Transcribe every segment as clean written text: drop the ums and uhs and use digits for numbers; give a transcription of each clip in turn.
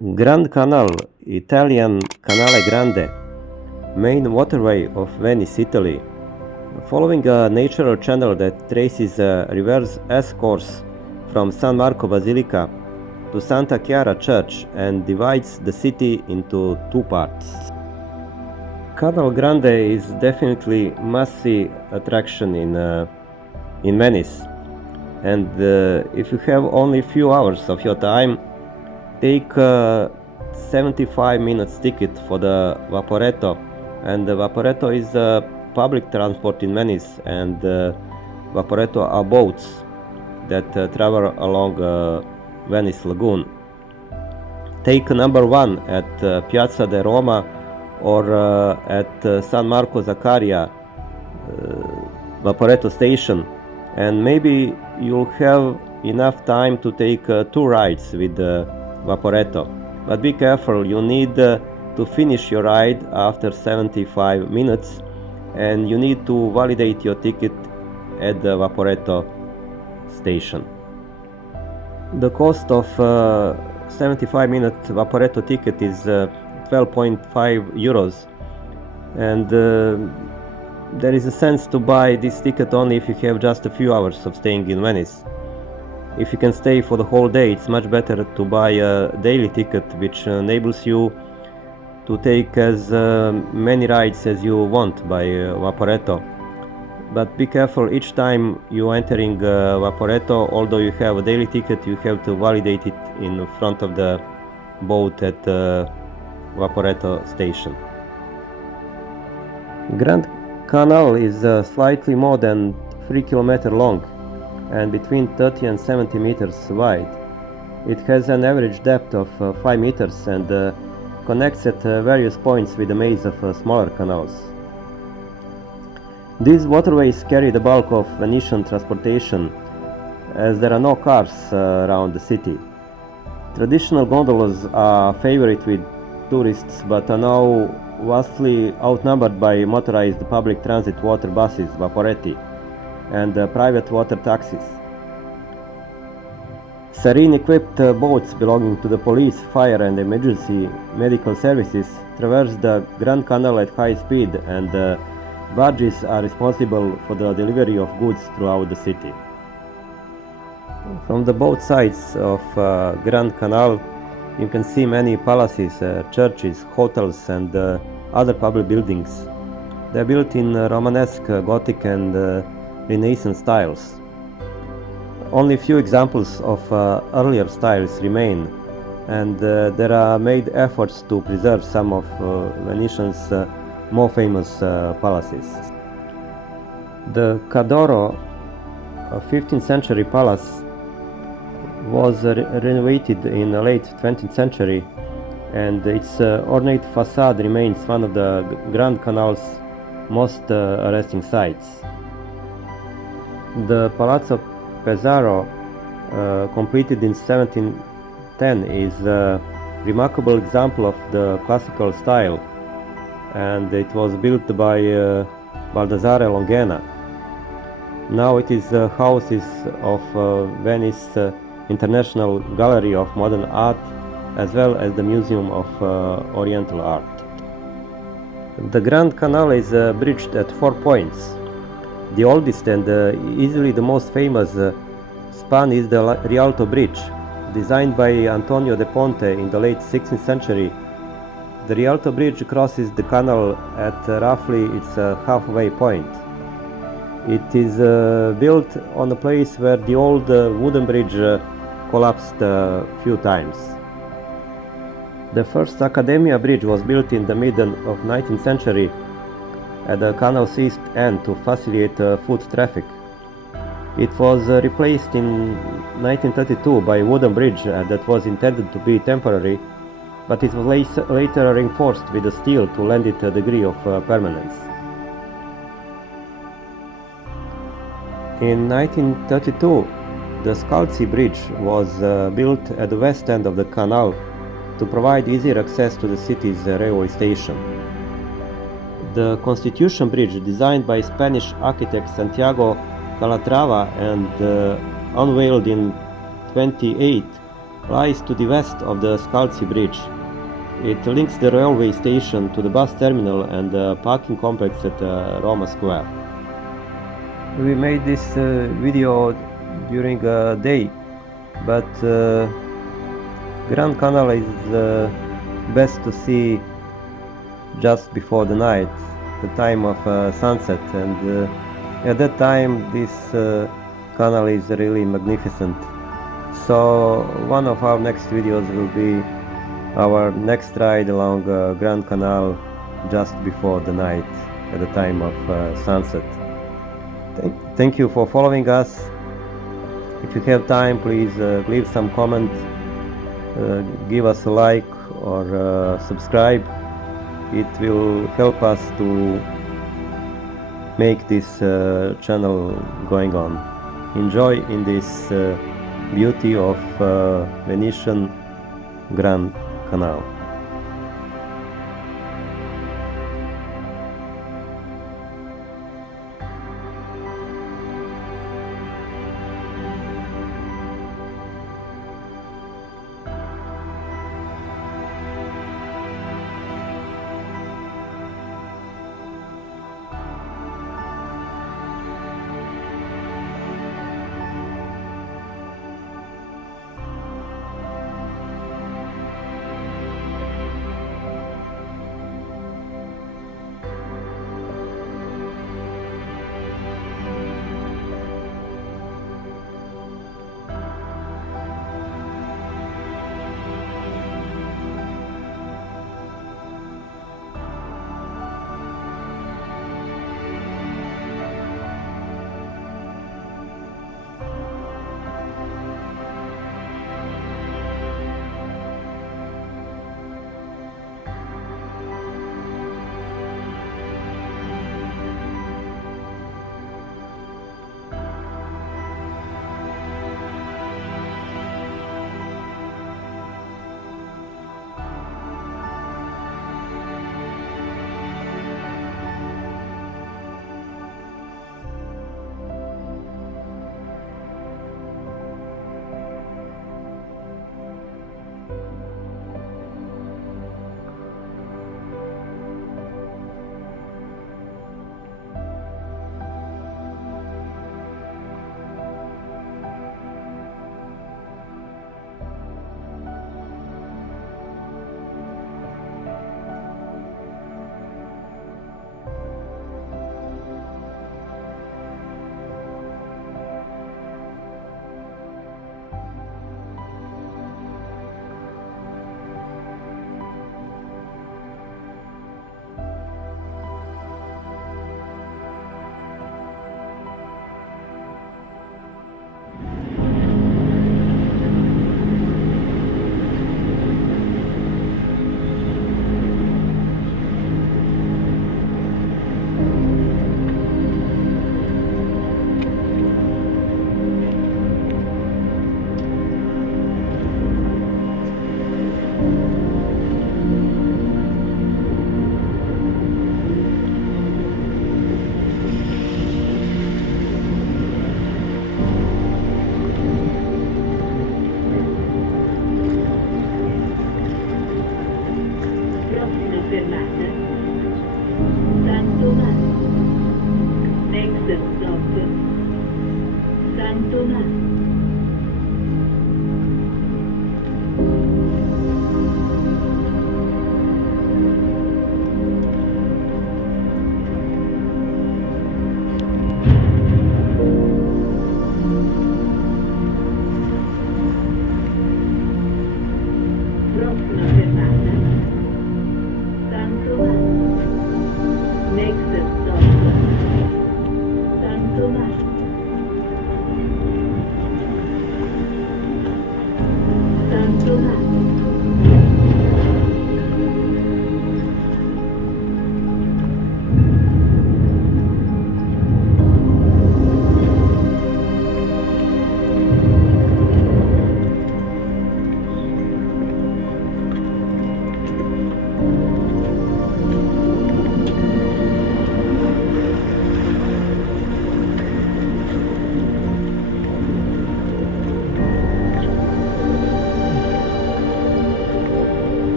Grand Canal, Italian Canale Grande, main waterway of Venice, Italy, following a natural channel that traces a reverse S-course from San Marco Basilica to Santa Chiara Church and divides the city into two parts. Canale Grande is definitely must-see attraction in Venice, and if you have only few hours of your time, take a 75 minutes ticket for the Vaporeto, and the Vaporeto is a public transport in Venice, and Vaporeto are boats that travel along Venice Lagoon. Take number 1 at Piazza de Roma or at San Marco Zaccaria Vaporeto station, and maybe you'll have enough time to take 2 rides with Vaporeto. But be careful, you need to finish your ride after 75 minutes, and you need to validate your ticket at the Vaporeto station. The cost of 75-minute Vaporeto ticket is 12.5 euros, and there is a sense to buy this ticket only if you have just a few hours of staying in Venice. If you can stay for the whole day, it's much better to buy a daily ticket, which enables you to take as many rides as you want by Vaporeto. But be careful, each time you entering Vaporeto, although you have a daily ticket, you have to validate it in front of the boat at Vaporeto station. Grand Canal is slightly more than 3 km long and between 30 and 70 meters wide. It has an average depth of 5 meters and connects at various points with a maze of smaller canals. These waterways carry the bulk of Venetian transportation, as there are no cars around the city. Traditional gondolas are favorite with tourists, but are now vastly outnumbered by motorized public transit water buses, Vaporetti, and private water taxis. Serene-equipped boats belonging to the police, fire and emergency medical services traverse the Grand Canal at high speed, and barges are responsible for the delivery of goods throughout the city. From the both sides of Grand Canal, you can see many palaces, churches, hotels and other public buildings. They are built in Romanesque, Gothic and Renaissance styles. Only few examples of earlier styles remain, and there are made efforts to preserve some of Venetians' more famous palaces. The Ca'd'Oro, a 15th century palace, was renovated in the late 20th century, and its ornate facade remains one of the Grand Canal's most arresting sights. The Palazzo Pesaro, completed in 1710, is a remarkable example of the classical style, and it was built by Baldassare Longhena. Now it is houses of Venice International Gallery of Modern Art, as well as the Museum of Oriental Art. The Grand Canal is bridged at 4 points. The oldest and easily the most famous span is the Rialto Bridge, designed by Antonio de Ponte in the late 16th century. The Rialto Bridge crosses the canal at roughly its halfway point. It is built on a place where the old wooden bridge collapsed a few times. The first Academia bridge was built in the middle of 19th century at the canal's east end to facilitate foot traffic. It was replaced in 1932 by a wooden bridge that was intended to be temporary, but it was later reinforced with a steel to lend it a degree of permanence. In 1932, the Scalzi bridge was built at the west end of the canal to provide easier access to the city's railway station. The Constitution Bridge, designed by Spanish architect Santiago Calatrava and unveiled in 1928, lies to the west of the Scalzi bridge. It links the railway station to the bus terminal and the parking complex at Roma Square. We made this video during a day, but Grand Kanal is best to see just before the night, the time of sunset, and at that time this canal is really magnificent. So one of our next videos will be our next ride along Grand Kanal just before the night, at the time of sunset. Thank you for following us. If you have time, please leave some comment, give us a like or subscribe. It will help us to make this channel going on. Enjoy in this beauty of Venetian Grand Kanal.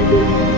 Gracias.